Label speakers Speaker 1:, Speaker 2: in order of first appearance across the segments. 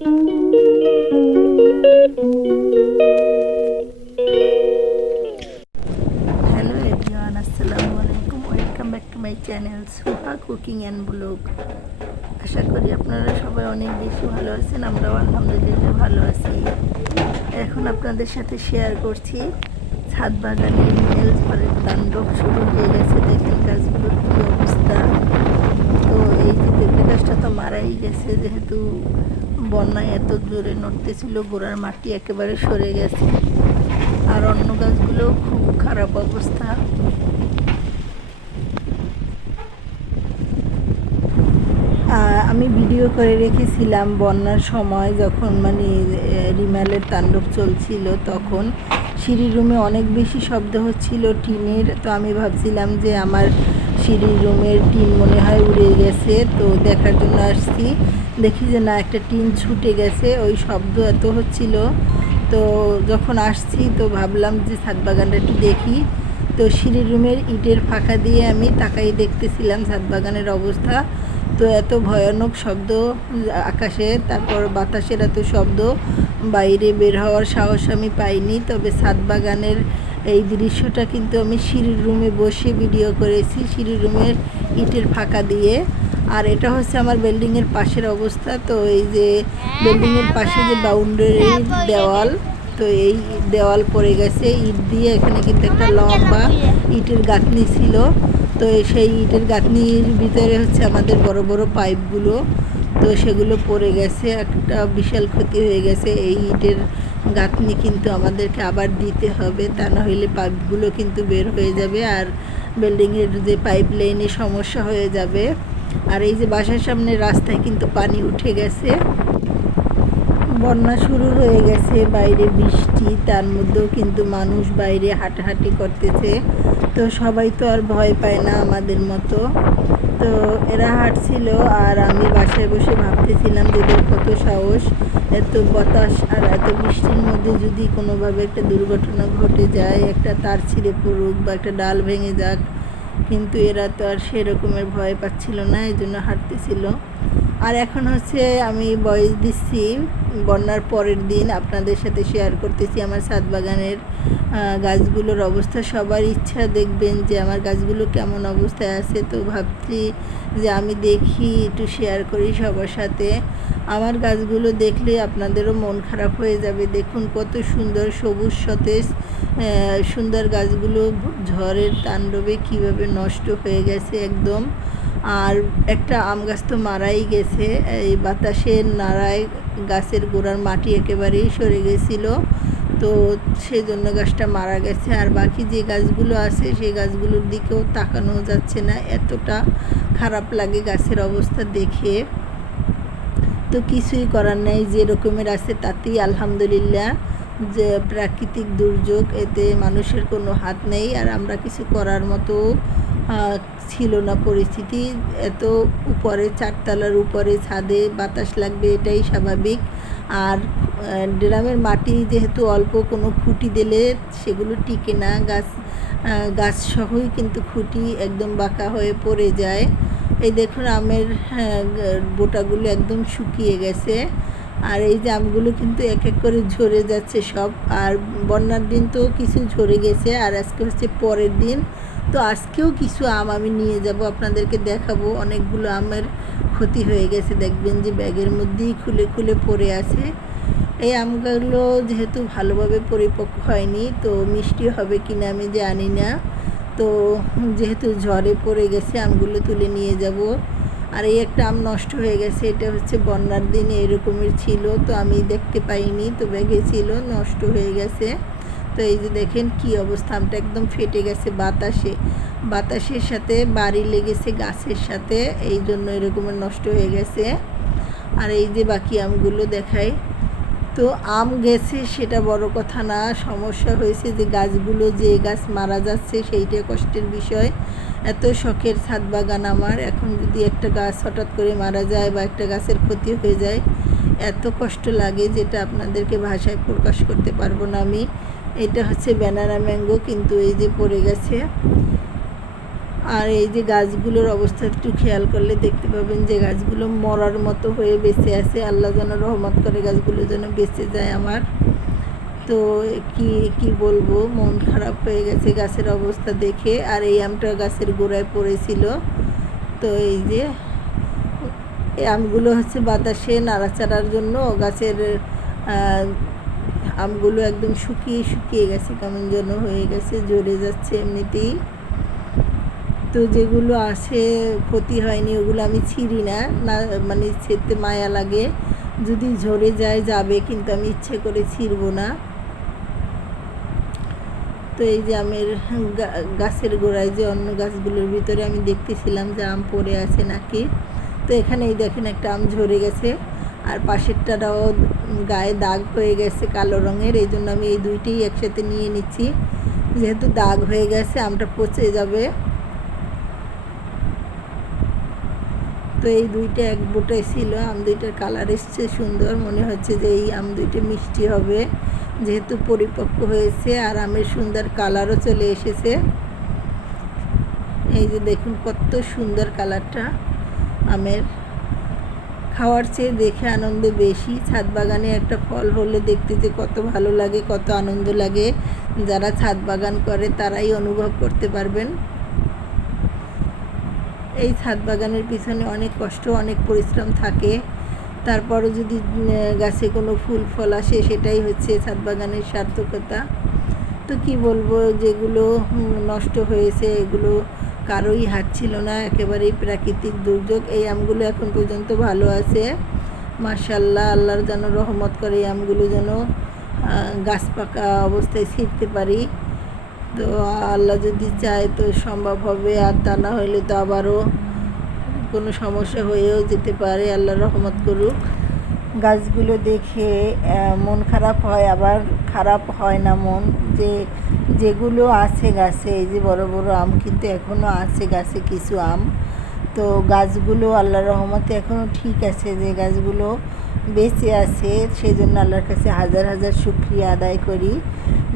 Speaker 1: Hello everyone আসসালামু আলাইকুম welcome back to my channel Suha cooking and blog আশা করি আপনারা সবাই অনেক বেশি ভালো আছেন, আমরাও আলহামদুলিল্লাহ ভালো আছি। এখন আপনাদের সাথে শেয়ার করছি, ছাদ বাগানের মিনেল ঝড়ের তাণ্ডব শুরু হয়ে গেছে। দেখেন গাছগুলোর কী অবস্থা। তো এই যে পেঁপে গাছটা তো মারাই গেছে যেহেতু বন্যায় এত জোরে নড়তেছিল, গোড়ার মাটি একেবারে সরে গেছে। আর অন্য গাছগুলো খুব খারাপ অবস্থা। আমি ভিডিও করে রেখেছিলাম বন্যার সময় যখন মানে রিমালের তাণ্ডব চলছিল তখন। সিঁড়ি রুমে অনেক বেশি শব্দ হচ্ছিল টিনের, তো আমি ভাবছিলাম যে আমার সিঁড়ির রুমের টিন মনে হয় উড়ে গেছে, তো দেখার জন্য আসছি। দেখি যে না, একটা টিন ছুটে গেছে, ওই শব্দ এত হচ্ছিল। তো যখন আসছি, তো ভাবলাম যে ছাদ বাগানটা একটু দেখি। তো সিঁড়ির রুমের ইটের ফাঁকা দিয়ে আমি তাকাই দেখতেছিলাম ছাদ বাগানের অবস্থা। তো এত ভয়ানক শব্দ, আকাশে, তারপর বাতাসের এত শব্দ। বাইরে বের হওয়ার সাহস আমি পাইনি, তবে ছাদ বাগানের এই দৃশ্যটা কিন্তু আমি সিঁড়ির রুমে বসে ভিডিও করেছি। সিঁড়ির রুমের ইটের ফাঁকা দিয়ে। আর এটা হচ্ছে আমার বিল্ডিংয়ের পাশের অবস্থা। তো এই যে বিল্ডিংয়ের পাশে যে বাউন্ডারি দেওয়াল তো এই দেওয়াল পড়ে গেছে। ইট দিয়ে এখানে কিন্তু একটা লম্বা ইটের গাঁথনি ছিল। তো সেই ইটের গাঁথনির ভিতরে হচ্ছে আমাদের বড় বড় পাইপগুলো তো সেগুলো পড়ে গেছে। একটা বিশাল ক্ষতি হয়ে গেছে এই ইটের গাঁথনি কিন্তু আমাদেরকে আবার দিতে হবে, তা না হলে পাইপগুলো কিন্তু বের হয়ে যাবে আর বিল্ডিংয়ের যে পাইপ লাইনে সমস্যা হয়ে যাবে। আর এই যে বাসার সামনে রাস্তায় কিন্তু পানি উঠে গেছে। বন্যা শুরু হয়ে গেছে, বাইরে বৃষ্টি, তার মধ্যেও কিন্তু মানুষ বাইরে হাঁটাহাঁটি করতেছে। তো সবাই তো আর ভয় পায় না আমাদের মতো। তো এরা হাঁটছিল আর আমি বাসায় বসে ভাবতেছিলাম যে এদের কত সাহস, এত বাতাস আর এত বৃষ্টির মধ্যে যদি কোনোভাবে একটা দুর্ঘটনা ঘটে যায়, একটা তার ছিঁড়ে পড়ুক বা একটা ডাল ভেঙে যাক, কিন্তু এরা তো আর সেরকমের ভয় পাচ্ছিল না এই জন্য হাঁটতেছিল। আর এখন হচ্ছে আমি বয়স দিচ্ছি, বন্যার পরের দিন আপনাদের সাথে শেয়ার করতেছি আমার ছাদ বাগানের গাছগুলোর অবস্থা। সবার ইচ্ছা দেখবেন যে আমার গাছগুলো কেমন অবস্থায় আছে। তো ভাবছি যে আমি দেখি, একটু শেয়ার করি সবার সাথে। আমার গাছগুলো দেখলে আপনাদেরও মন খারাপ হয়ে যাবে। দেখুন কত সুন্দর সবুজ সতেজ সুন্দর গাছগুলো ঝড়ের তাণ্ডবে কীভাবে নষ্ট হয়ে গেছে একদম। আর একটা আম গাছ তো মারাই গেছে। এই বাতাসের নাড়ায় গাছের গোড়ার মাটি একেবারেই সরে গেছিল। তো সেই জন্য গাছটা মারা গেছে। আর বাকি যে গাছগুলো আছে, সেই গাছগুলোর দিকেও তাকানো যাচ্ছে না। এতটা খারাপ লাগে গাছের অবস্থা দেখে। তো কিছুই করার নেই, যে রকমের আছে তাতেই আলহামদুলিল্লাহ। যে প্রাকৃতিক দুর্যোগ, এতে মানুষের কোনো হাত নেই। আর আমরা কিছু করার মতো ছিল না পরিস্থিতি। এত উপরে চারতলার উপরে ছাদে বাতাস লাগবে এটাই স্বাভাবিক। আর ড্রামের মাটি যেহেতু অল্প কোনো খুঁটি দিলে সেগুলো টিকে না। গাছ আহ, গাছ সহই কিন্তু খুঁটি একদম বাঁকা হয়ে পড়ে যায়। এই দেখুন আমের হ্যাঁ, বোটাগুলো একদম শুকিয়ে গেছে। আর এই যে আমগুলো কিন্তু এক এক করে ঝরে যাচ্ছে সব। আর বন্যার দিন তো কিছু ঝরে গেছে। আর আজকে হচ্ছে পরের দিন। তো আজকেও কিছু আম আমি নিয়ে যাব, আপনাদেরকে দেখাবো। অনেকগুলো আমের ক্ষতি হয়ে গেছে, দেখবেন যে ব্যাগের মধ্যেই খুলে খুলে পড়ে আছে। এই আমগুলো যেহেতু ভালোভাবে পরিপক্ক হয়নি, তো মিষ্টি হবে কিনা আমি জানি না। তো যেহেতু ঝড়ে পড়ে গেছে, আমগুলো তুলে নিয়ে যাব। আর এই একটা আম নষ্ট হয়ে গেছে, এটা হচ্ছে বন্যার দিনে, এরকমের ছিল, তো আমি দেখতে পাইনি, তো ব্যাগে ছিল, নষ্ট হয়ে গেছে। তো এই যে দেখেন কি অবস্থা, আমটা একদম ফেটে গেছে বাতাসে। বাতাসের সাথে, বাড়ি লেগেছে গাছের সাথে, এই জন্য এরকমের নষ্ট হয়ে গেছে। আর এই যে বাকি আমগুলো দেখায় তো আম গেছে সেটা বড় কথা না, সমস্যা হয়েছে যে গাছগুলো যে গাছ মারা যাচ্ছে সেইটা কষ্টের বিষয়। এত শখের ছাদ বাগান আমার, এখন যদি একটা গাছ হঠাৎ করে মারা যায় বা একটা গাছের ক্ষতি হয়ে যায়, এত কষ্ট লাগে যেটা আপনাদেরকে ভাষায় প্রকাশ করতে পারব না আমি। এটা হচ্ছে ব্যানানা ম্যাঙ্গো কিন্তু এই যে পড়ে গেছে। আর এই যে গাছগুলোর অবস্থা একটু খেয়াল করলে দেখতে পাবেন যে গাছগুলো মরার মতো হয়ে বেঁচে আছে। আল্লাহ যেন রহমত করে গাছগুলো যেন বেঁচে যায় আমার। তো কি কি বলব, মন খারাপ হয়ে গেছে গাছের অবস্থা দেখে। আর এই আমটা গাছের গোড়ায় পড়েছিল। তো এই যে এই আমগুলো হচ্ছে বাতাসে নাড়াচাড়ার জন্য গাছের আমগুলো একদম শুকিয়ে শুকিয়ে গেছে, কেমন যেন হয়ে গেছে ঝরে যাচ্ছে এমনিতেই। তো যেগুলো আছে, ক্ষতি হয়নি, ওগুলো আমি ছিঁড়ি না না মানে ছিঁড়তে মায়া লাগে। যদি ঝরে যায়, যাবে, কিন্তু আমি ইচ্ছে করে ছিঁড়বো না। তো এই যে আমের গাছের গোড়ায় যে অন্য গাছগুলোর ভিতরে আমি দেখতেছিলাম যে আম পড়ে আছে নাকি। তো এখানে এই দেখেন একটা আম ঝরে গেছে। আর পাশেরটাও গায়ে দাগ হয়ে গেছে কালো রঙের, এই জন্য আমি এই দুইটাই একসাথে নিয়ে নিচ্ছি। যেহেতু দাগ হয়ে গেছে, আমটা পচে যাবে। তো এই দুইটা এক বোটাই ছিল, আম দুইটার কালার এসছে সুন্দর, মনে হচ্ছে যে এই আম দুইটা মিষ্টি হবে। যেহেতু পরিপক্ক হয়েছে আর আমের সুন্দর কালারও চলে এসেছে। এই যে দেখুন কত সুন্দর কালারটা আমের। খাওয়ার চেয়ে দেখে আনন্দ বেশি। ছাদ বাগানে একটা ফল হলে দেখতে যে কত ভালো লাগে, কত আনন্দ লাগে। যারা ছাদ বাগান করে, তারাই অনুভব করতে পারবেন। এই ছাদ বাগানের পিছনে অনেক কষ্ট, অনেক পরিশ্রম থাকে। তারপরও যদি গাছে কোনো ফুল, ফল আসে, সেটাই হচ্ছে ছাদ বাগানের সার্থকতা। তো কি বলব, যেগুলো নষ্ট হয়েছে, এগুলো কারোই হাত ছিল না, একেবারেই প্রাকৃতিক দুর্যোগ। এই আমগুলো এখন পর্যন্ত ভালো আছে। মাশাল্লাহ আল্লাহর যেন রহমত করে এই আমগুলো যেন গাছ পাকা অবস্থায় ছিঁড়তে পারি। তো আল্লাহ যদি চায় তো সম্ভব হবে, আর তা না হলে তো আবারও কোনো সমস্যা হয়েও যেতে পারে। আল্লাহ রহমত করুক। গাছগুলো দেখে মন খারাপ হয়, আবার খারাপ হয় না মন। যে, যেগুলো আছে গাছে, এই যে বড় বড় আম কিন্তু এখনও আছে গাছে কিছু আম। তো গাছগুলো আল্লাহ রহমতে এখনও ঠিক আছে যে গাছগুলো বেঁচে আছে। সেই জন্য আল্লাহর কাছে হাজার হাজার শুক্রিয়া আদায় করি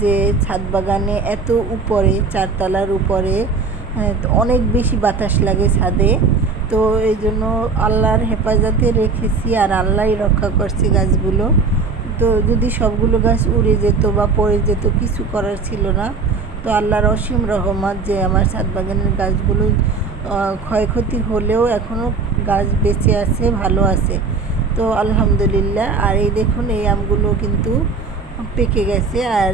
Speaker 1: যে ছাদ বাগানে এত উপরে, চারতলার উপরে অনেক বেশি বাতাস লাগে ছাদে। তো এই জন্য আল্লাহর হেফাজতে রেখেছি আর আল্লাহই রক্ষা করছে গাছগুলো। তো যদি সবগুলো গাছ উড়ে যেত বা পড়ে যেত, কিছু করার ছিল না। তো আল্লাহর অসীম রহমত যে আমার ছাদ বাগানের গাছগুলো ক্ষয়ক্ষতি হলেও এখনও গাছ বেঁচে আছে, ভালো আছে। তো আলহামদুলিল্লাহ, আর এই দেখুন, এই আমগুলো কিন্তু পেকে গেছে। আর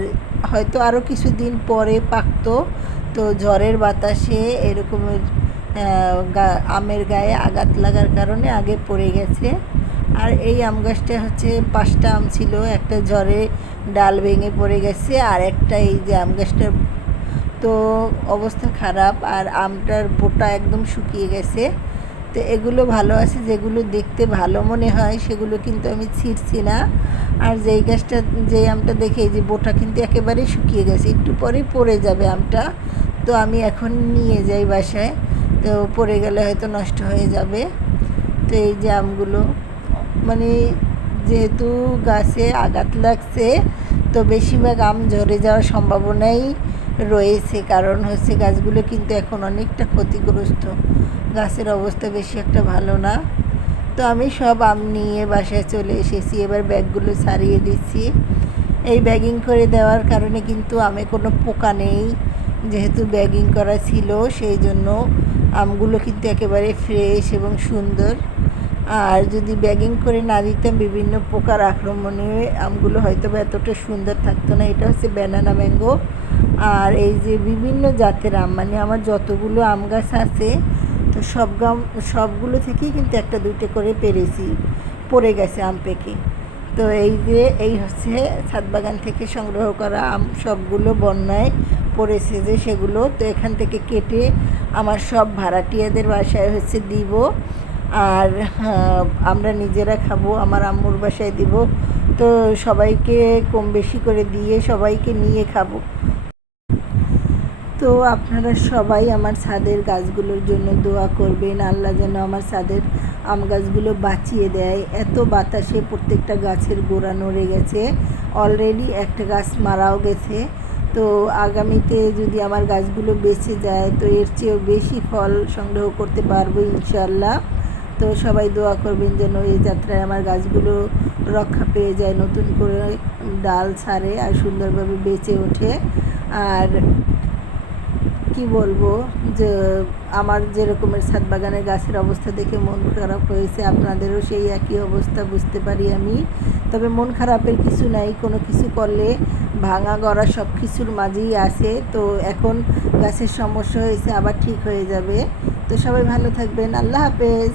Speaker 1: হয়তো আরও কিছুদিন পরে পাকতো। তো ঝড়ের বাতাসে এরকমের আমের গায়ে আঘাত লাগার কারণে আগে পড়ে গেছে। আর এই আম গাছটা হচ্ছে পাঁচটা আম ছিল, একটা ঝড়ে ডাল ভেঙে পড়ে গেছে আর একটা এই যে আম গাছটার তো অবস্থা খারাপ আর আমটার বোটা একদম শুকিয়ে গেছে। তো এগুলো ভালো আছে, যেগুলো দেখতে ভালো মনে হয় সেগুলো কিন্তু আমি ছিঁড়ছি না। আর যেই গাছটা, যেই আমটা দেখে এই যে বোটা কিন্তু একেবারে শুকিয়ে গেছে, একটু পরে পড়ে যাবে আমটা। তো আমি এখন নিয়ে যাই বাসায়। পড়ে গেলে হয়তো নষ্ট হয়ে যাবে। তো এই যে আমগুলো মানে যেহেতু গাছে আঘাত লাগছে, তো বেশিরভাগ আম ঝরে যাওয়ার সম্ভাবনাই রয়েছে। কারণ হচ্ছে গাছগুলো কিন্তু এখন অনেকটা ক্ষতিগ্রস্ত। গাছের অবস্থা বেশি একটা ভালো না। তো আমি সব আম নিয়ে বাসায় চলে এসেছি। এবার ব্যাগগুলো ছাড়িয়ে দিচ্ছি। এই ব্যাগিং করে দেওয়ার কারণে কিন্তু আমে কোনো পোকা নেই। যেহেতু ব্যাগিং করা ছিল, সেই জন্য আমগুলো কিন্তু একেবারে ফ্রেশ এবং সুন্দর। আর যদি ব্যাগিং করে না দিতাম, বিভিন্ন পোকার আক্রমণে আমগুলো হয়তো বা এতটা সুন্দর থাকতো না। এটা হচ্ছে ব্যানানা ম্যাঙ্গো আর এই যে বিভিন্ন জাতের আম মানে আমার যতগুলো আম গাছ আছে, তো সব গাম, সবগুলো থেকেই কিন্তু একটা দুইটা করে পেরেছি, পড়ে গেছে আম পেকে। তো এই যে, এই হচ্ছে ছাদ বাগান থেকে সংগ্রহ করা আম, সবগুলো বন্যায় পড়েছে যে সেগুলো, তো এখান থেকে কেটে আমার সব ভাড়াটিয়াদের বাসায় হচ্ছে দিব। আর আমরা নিজেরা খাব, আমার আম্মুর বাসায় দিব। তো সবাইকে কম বেশি করে দিয়ে সবাইকে নিয়ে খাব। তো আপনারা সবাই আমার ছাদের গাছগুলোর জন্য দোয়া করবেন। আল্লাহ যেন আমার ছাদের আম গাছগুলো বাঁচিয়ে দেয়। এত বাতাসে প্রত্যেকটা গাছের গোড়া নড়ে গেছে। অলরেডি একটা গাছ মারাও গেছে। তো আগামীতে যদি আমার গাছগুলো বেঁচে যায়, তো এর চেয়েও বেশি ফল সংগ্রহ করতে পারব ইনশাল্লাহ তো সবাই দোয়া করবেন যেন এই যাত্রায় আমার গাছগুলো রক্ষা পেয়ে যায়, নতুন করে ডাল ছাড়ে আর সুন্দরভাবে বেঁচে ওঠে। আর কি বলব, যে আমার যেরকমের ছাদ বাগানের গাছের অবস্থা দেখে মন খারাপ হয়েছে, আপনাদেরও সেই একই অবস্থা বুঝতে পারি আমি। তবে মন খারাপের কিছু নাই, কোনো কিছু করলে ভাঙা গড়া সব কিছুর মাঝেই আছে তো এখন গাছের সমস্যা হয়েছে, আবার ঠিক হয়ে যাবে। তো সবাই ভালো থাকবেন। আল্লাহ হাফেজ।